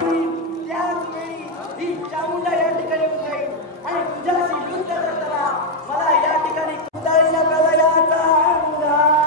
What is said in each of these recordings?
होईल त्याच वेळी ही चामुंडा या ठिकाणी उतरेल आणि तुझ्याशी युद्ध करताना मला या ठिकाणी कुदाळीला कळयाचा अंगार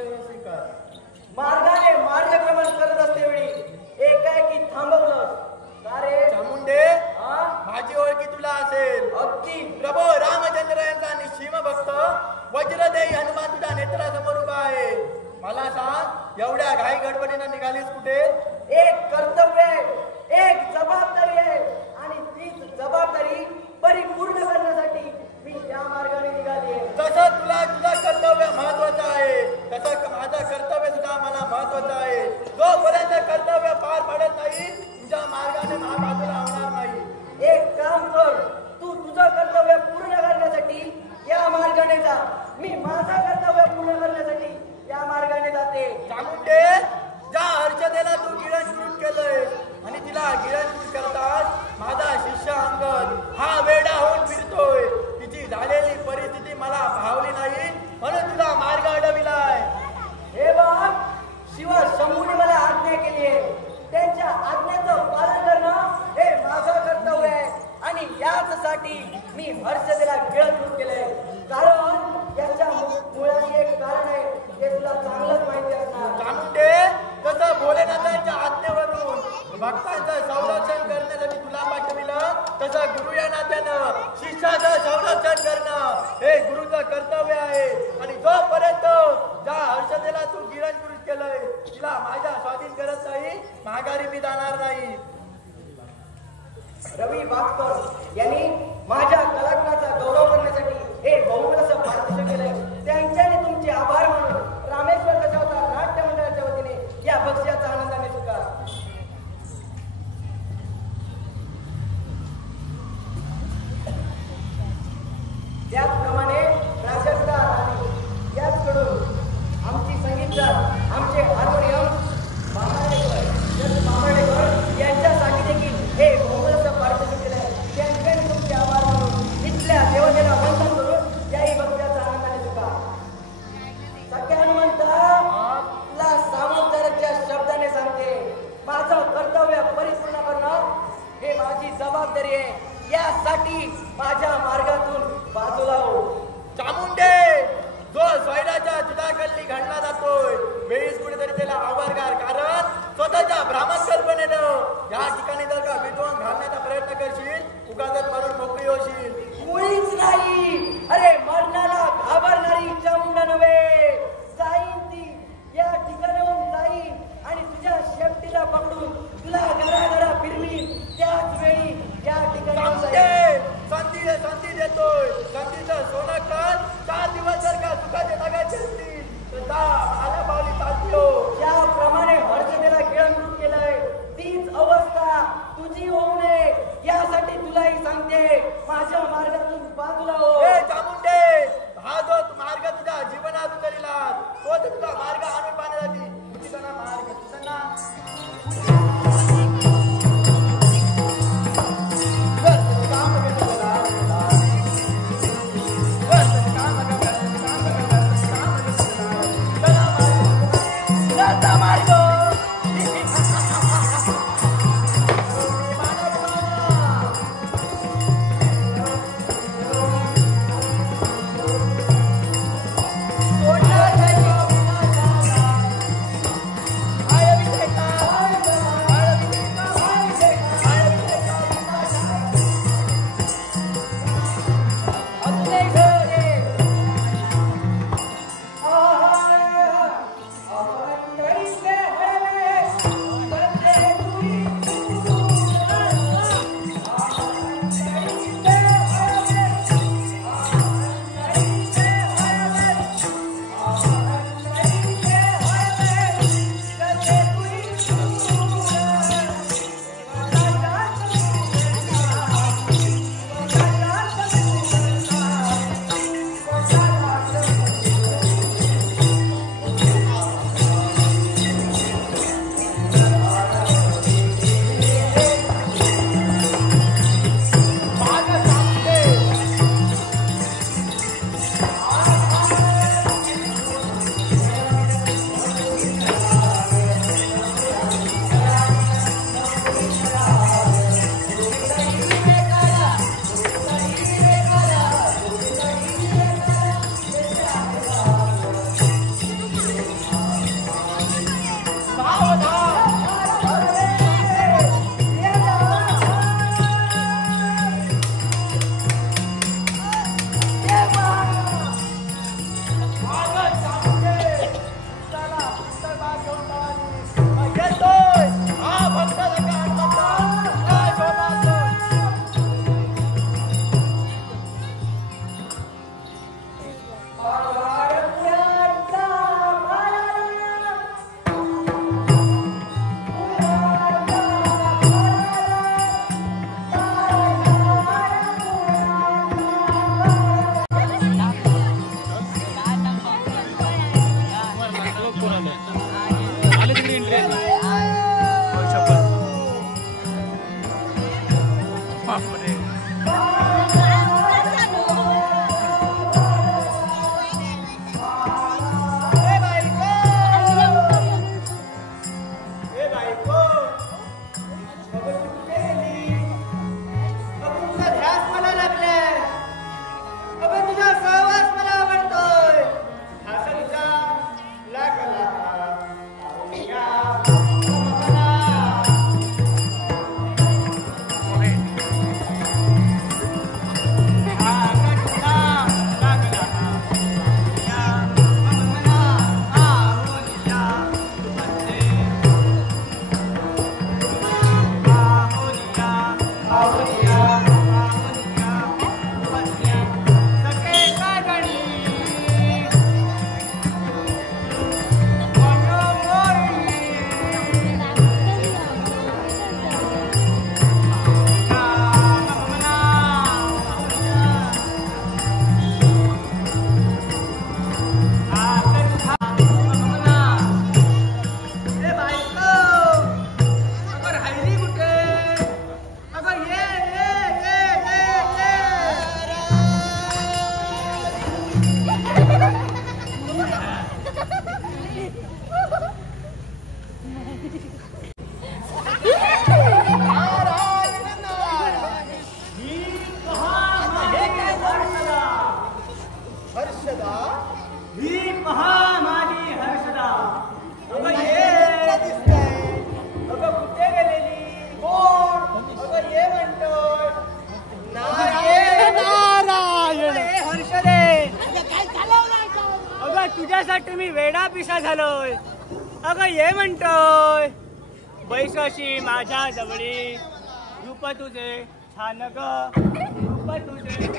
विषय स्वीकार. मार्गाने मार्गक्रमण करत असते वेळी एकाएकी थांबवलं. का रे चामुंडे, हा? माझी ओळखी तुला असेल. अगदी प्रभू रामचंद्र यांचा निश्चिम भक्त वज्रदेही हनुमान तुझ्या नेत्रासमोर उभा आहे. मला सांग, एवढ्या घाई गडबडीनं निघालीस कुठे? एक कर्तव्य आहे, एक जबाबदारी आहे आणि तीच जबाबदारी परिपूर्ण करण्यासाठी मी त्या मार्गाने निघाली आहे. जसं तुझं कर्तव्य महत्वाचं आहे, तसं माझं कर्तव्य सुद्धा मला महत्वाचं आहे. जोपर्यंत कर्तव्य पार पडत नाही, तुझ्या मार्गाने बाजूला होणार नाही. एक काम कर, तू तुझं कर्तव्य पूर्ण करण्यासाठी या मार्गाने जा, मी माझं कर्तव्य पूर्ण करण्यासाठी या मार्गाने जाते. चामुंडे, ज्या हर्षदेला तू गिळंकृत केलंय आणि तिला गिळंकृत करताच माझा शिष्य अंगद हा वेडा होऊन फिरतोय. तिची झालेली परिस्थिती मला भावली नाही, म्हणून तुला मार्ग अडविलाय. हे बघ, शिवा शंभूने मला आज्ञा केली आहे. त्यांच्या आज्ञेचं पालन करणं हे माझं कर्तव्य आहे आणि याचसाठी मी हर्षदेला गिळंकृत केलंय. कारण याच्या मुळाशी एक कारण आहे, ते तुला चांगलंच माहिती असणार. चामुंडे, तसं भोलेनाथांच्या आज्ञेवरून भक्तांचं संरक्षण करण्यासाठी तुला पाठविलं, तसं गुरु या नात्यानं शिष्याचं संरक्षण करणं हे गुरुचं कर्तव्य आहे. आणि जोपर्यंत ज्या हर्षदेला तू गिळंकृत केलंय तिला माझ्या स्वाधीन करत नाही, माघारी मी जाणार नाही. रवी भास्कर यांनी माझ्या कलाकाराचा गौरव करण्यासाठी हे बहुमूल्य पारितोषिक केलंय. त्यांच्याने तुमचे आभार मानून रामेश्वर दशावतार नाट्य मंडळाच्या वतीने या बक्षिसाचा आनंदाने स्वीकार. त्याचप्रमाणे प्राजक्ता आणि याचकडून आमची संगीतकार, आमचे हार्मोनियम मामाडेकर यांच्यासाठी देखील हे बहुमूल्य पारितोषिक केलं आहे. त्यांच्याने तुमचे आभार मानून इथल्या देवतेला वंदन करून याही बक्षिसाचा आनंदाने स्वीकार. सगळ्यांना म्हणता तुला सामोपचाराच्या शब्दाने सांगते, माझं कर्तव्य परिपूर्ण करणं हे माझी जबाबदारी आहे. यासाठी माझ्या मार्गातून बाजूला हो. चामुंडे, जो स्वैराच्या दुधाखाली घडला जातोय, वेळीच कुठेतरी त्याला आवारगार. कारण स्वतःच्या भ्रामक कल्पनेनं या ठिकाणी जर का विद्वान घालण्याचा प्रयत्न करशील, उगाच मरून मोकळी होशील. मुळीच नाही. अरे मरणाला घाबरणारी चामुंडा नव्हे, जाईन ती या ठिकाणाहून जाईन आणि तुझ्या शेपटीला पकडून तुला घराघरा फिरवीन. त्याच वेळी या ठिकाणी कशा झालोय अगं ये म्हणतोय बैसाशी माझ्या जवळी रूप तुझे छान ग रूप तुझे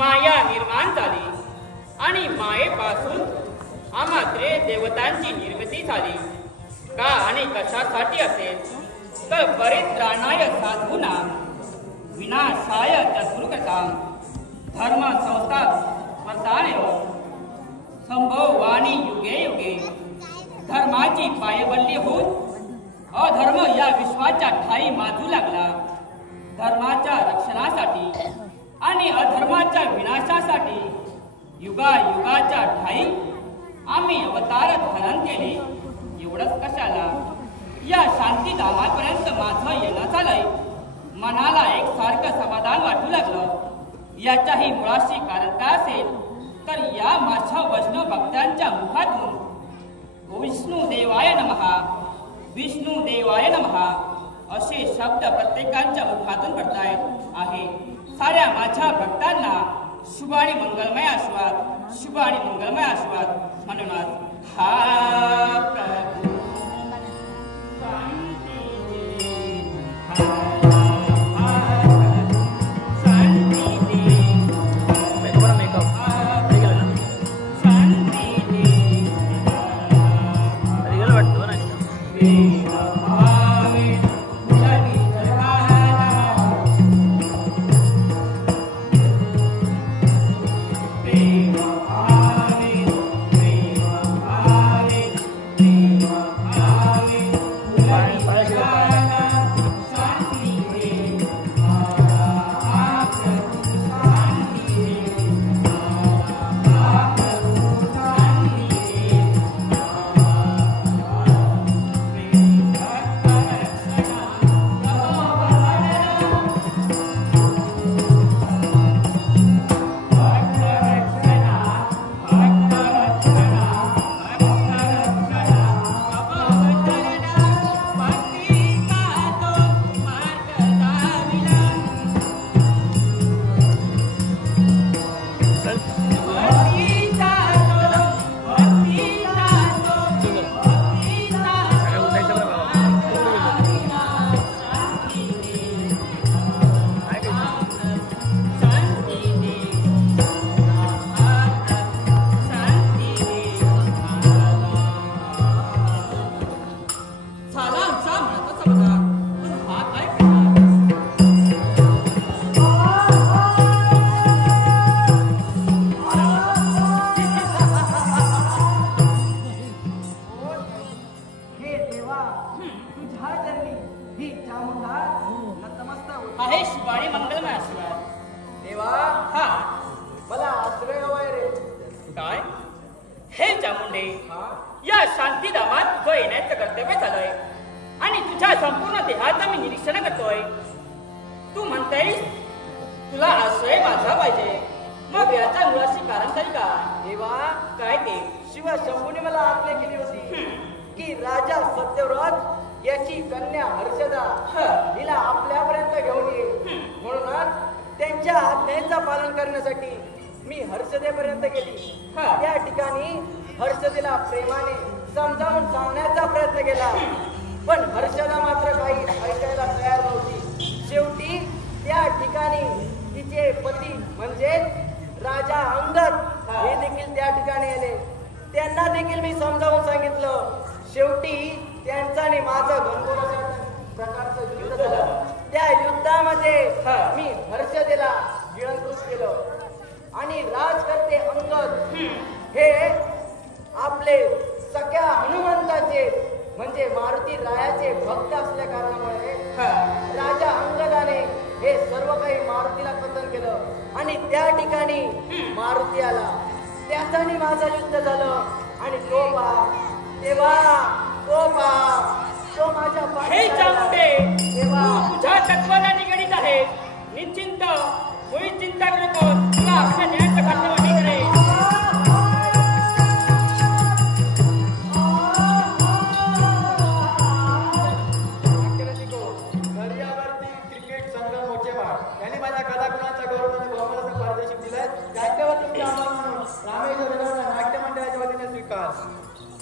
माया निर्माण झाली आणि मायेपासून देवतांची निर्मिती झाली का आणि कशासाठी असेल तर परित्राणाय साधूना विनाशाय चतुर्गतां धर्म संस्थापनाय संभव वाणी युगे युगे धर्माची पायबल्ली होऊन अधर्म या विश्वाच्या ठाई माजू लागला. धर्माच्या रक्षणासाठी आणि अधर्माच्या विनाशासाठी युगायुगाच्या ठाई आम्ही अवतार धारण केले. एवढंच कशाला या शांतीधामापर्यंत माझं येणं झालंय. मनाला एकसारखं समाधान वाटू लागलं. याच्याही मुळाशी कारण काय असेल तर या माझ्या वैष्णव भक्तांच्या मुखातून विष्णू देवाय नमः विष्णू देवाय नमः असे शब्द प्रत्येकांच्या मुखातून पडतायत आहे. साऱ्या माझ्या भक्तांना शुभ आणि मंगलमय आशीर्वाद शुभ आणि मंगलमय आशीर्वाद म्हणूनच हा प्रभू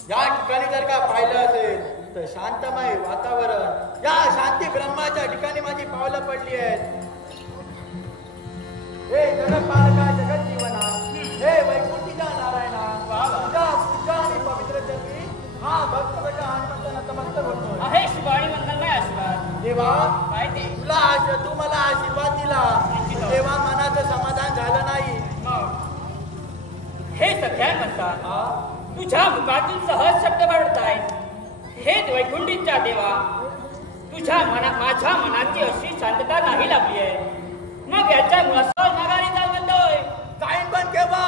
या ठिकाणी जर का पाहिलं असेल तर शांतमय वातावरण, या शांती ब्रह्माच्या ठिकाणी माझी पावलं पडली आहेत. हे जगपालका जगत जीवना, हे वैकुंठीच्या नारायणा, तुझ्या पूजा आणि पवित्र चरणी हे सख्या म्हणता तुझ्या मुखातून सहज शब्द पडतायत. हे वैकुंठीच्या देवा, तुझ्या माझ्या मनाची अशी शांतता नाही लाभली आहे. मग याच्या मुळासह माघारी चाल म्हणतोय. जाईन पण केव्हा?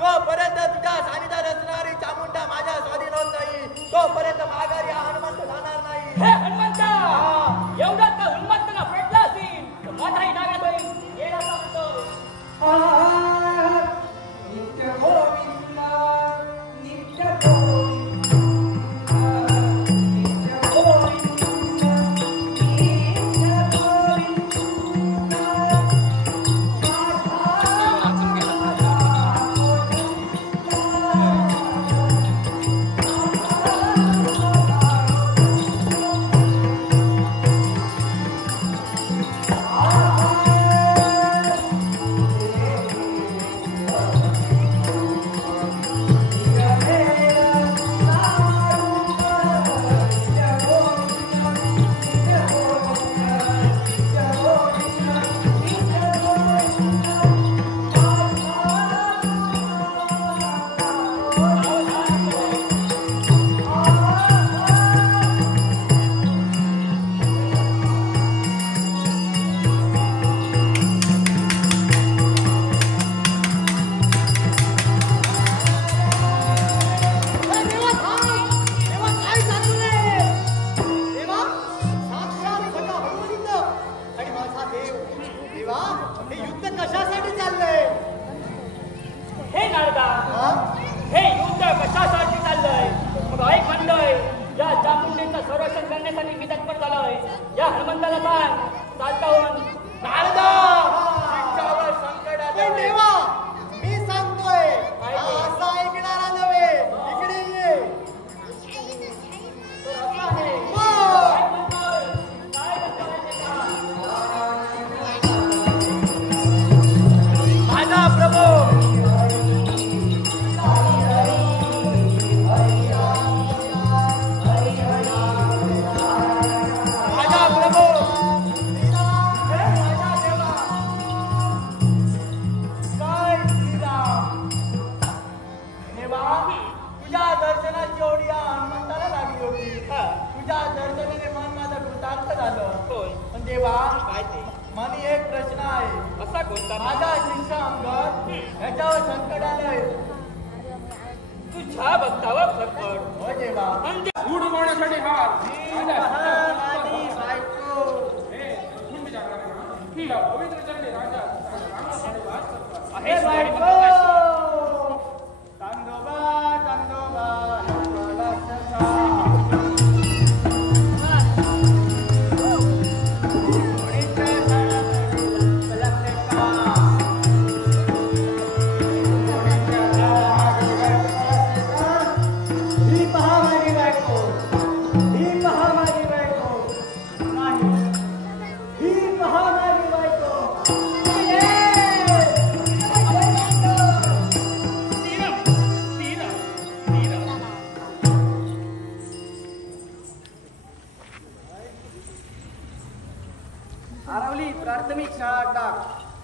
तोपर्यंत तुझ्या सानिध्यात असणारी चामुंडा माझ्या स्वाधीन होत नाही, तोपर्यंत माघारी हा हनुमंत जाणार नाही. हे हनुमंता, एवढा का हनुमंताला पेटला असेल तर माझाही नागात होईल. ये असा म्हणतोय. नित्य गोविंद नित्य गोविंद नित्य गोविंद नित्य गोविंद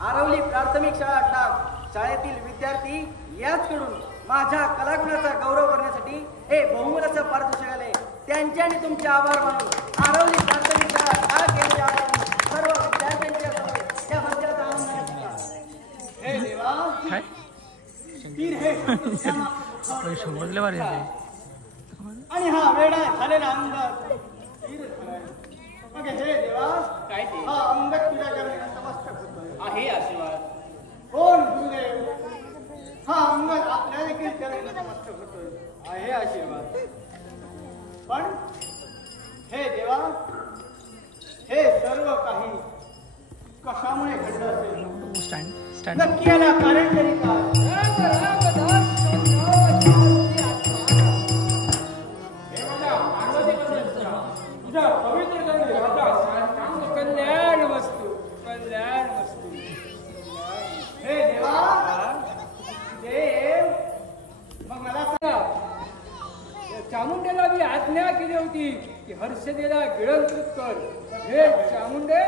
आरवली प्राथमिक शाळा टाक. शाळेतील विद्यार्थी याचकडून माझ्या कलागुणाचा गौरव करण्यासाठी हे बहुमूल्याचं पारितोषिक आले. त्यांचे आणि तुमचे आभार मानून आरवली प्राथमिक शाळा टाक केंद्र सर्व विद्यार्थ्यांच्या त्या मंदिराचा आनंद घेतला. हे देवा, तीर हे समजले बरे आणि हा वेडा झालेला अंगात मग हे देवा काय ते? हा अंगत तुझ्या करणे नतमस्तक होतोय. आहे आशीर्वाद. कोण गुरुदेव? हा अंगत आपल्या देखील करणे नतमस्तक होतोय. आहे आशीर्वाद. पण हे देवा, हे सर्व काही कशामुळे घडलं असेल? नक्की याला कारण तरी काय? तुझ्या पवित्र जन्मी राजा सांग कल्याण वस्तू, कल्याण वस्तू. हे देवा, देव मग मला सांगा, चामुंडेला मी आज्ञा केली होती की हर्षदेला गिळंकृत कर. हे चामुंडे,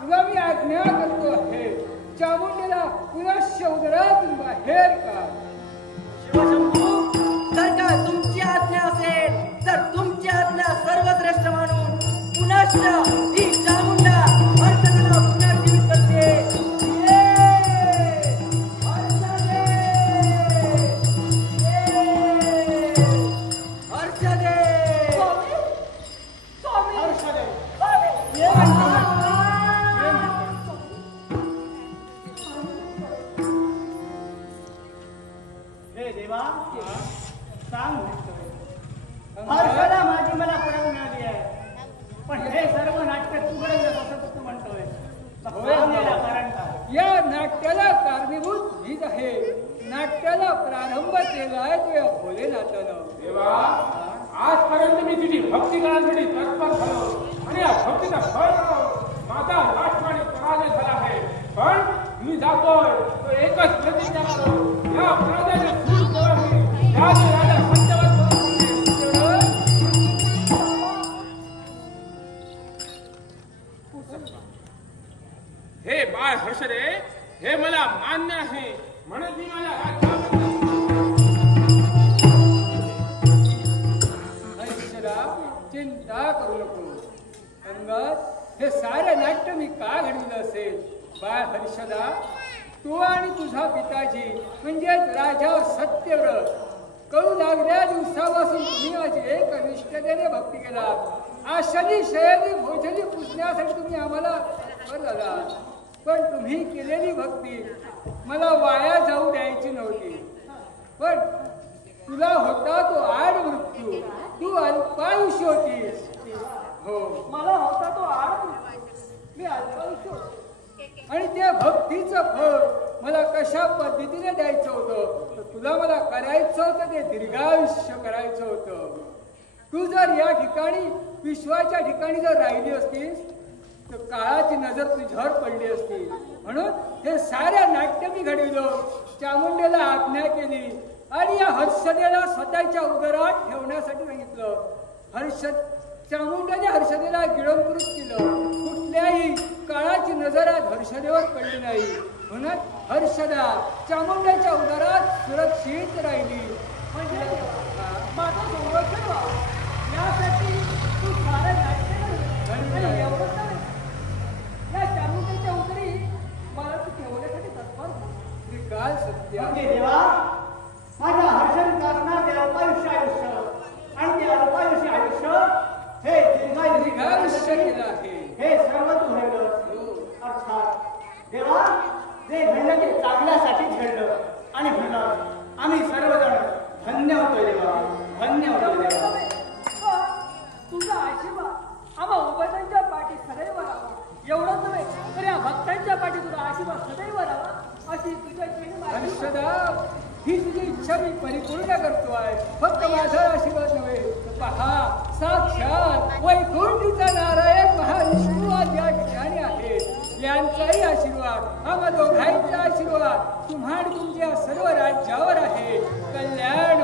तुला मी आज्ञा करतो आहे, चामुंडेला पुनश्च उदरातून बाहेर काढ. होय या नाट्याला कारणीभूत मीच आहे. नाट्याला प्रारंभ केलाय तो या भोलेनाथानं. देवा आजपर्यंत मी तुझी भक्ती करण्यासाठी तत्पर झालो आणि या भक्तीचा फळ माझा राष्ट्रवादी पराजय झाला आहे. पण मी जातोय तो एकच प्रतिज्ञा करतो, या पराजयाचे दूर करावे, राजा राजा सत्यवाद हे बाळ हर्षदे, हे मला मान्य आहे म्हणून मी माझ्या राज्याबद्दल चिंता करू नको. अंगद हे सारे नाट्य मी का घडविलं असेल? बाळ हर्षदा, तू आणि तुझा पिताजी म्हणजेच राजा सत्यव्रत कळू लागल्या दिवसापासून तुम्ही माझी एक निष्ठतेने भक्ती केला. आशनी शयनी भोजनी पुजण्यासाठी तुम्ही आम्हाला वर झाला. पण तुम्ही केलेली भक्ती मला वाया जाऊ द्यायची नव्हती. पण तुला होता तो आड मृत्यू, तू अल्पायुष्य होतीस. हो, मला होता तो आड, मी अल्पायुष्य होतो. आणि त्या भक्तीचं फळ मला कशा पद्धतीने द्यायचं होतं, तर तुला मला करायचं होतं ते दीर्घायुष्य करायचं होतं. तू जर या ठिकाणी विश्वाच्या ठिकाणी जर राहिली असतीस तर काळाची नजर तुझ्यावर पडली असती. म्हणून हे साऱ्या नाट्य मी घडविलं, चामुंडेला आज्ञा केली आणि या हर्षदेला स्वतःच्या उदरात ठेवण्यासाठी सांगितलं. चामुंडाने हर्षदेला गिळंकृत केलं. कुठल्याही काळाची नजर आज हर्षदेवर पडली नाही. म्हणून हर्षदा चामुंडाच्या उदरात सुरक्षित राहिली. म्हणजे माझं संरक्षण व्हावं यासाठी तू सारं नाट्य घडवलं. आणि एवढंच नाही, या चामुंडेच्या उदरी मला तू ठेवण्यासाठी तत्पर ही काय सत्य म्हणजे देवा, माझ्या हर्षद असणार ते अल्पायुष्य आयुष्य आणि ते अल्पायुष्य आयुष्य हे दीर्घायुष्य केलं आहे. हे सर्व तू घडलं. अर्थात देवा, जे घडलं ते चांगल्यासाठी घडलं आणि घडलं. आम्ही सर्वजण धन्य होतोय देवा, धन्य होतोय देवा. तुझा आशीर्वाद आम्हा उभटांच्या पाठी सदैव राहावा. एवढंच नव्हे तर या भक्तांच्या पाठी तुझा आशीर्वाद सदैव राहावा अशी तुझ्या हर्षदा, ही तुझी इच्छा मी परिपूर्ण करतोय. फक्त माझा आशीर्वाद नव्हे, पहा साक्षात वैकुंठीचा नारायण महाविष्णू आज या ठिकाणी आहे. यांचाही आशीर्वाद, आम्हा दोघांचा आशीर्वाद तुम्हा आणि तुमच्या सर्व राज्यावर आहे. कल्याण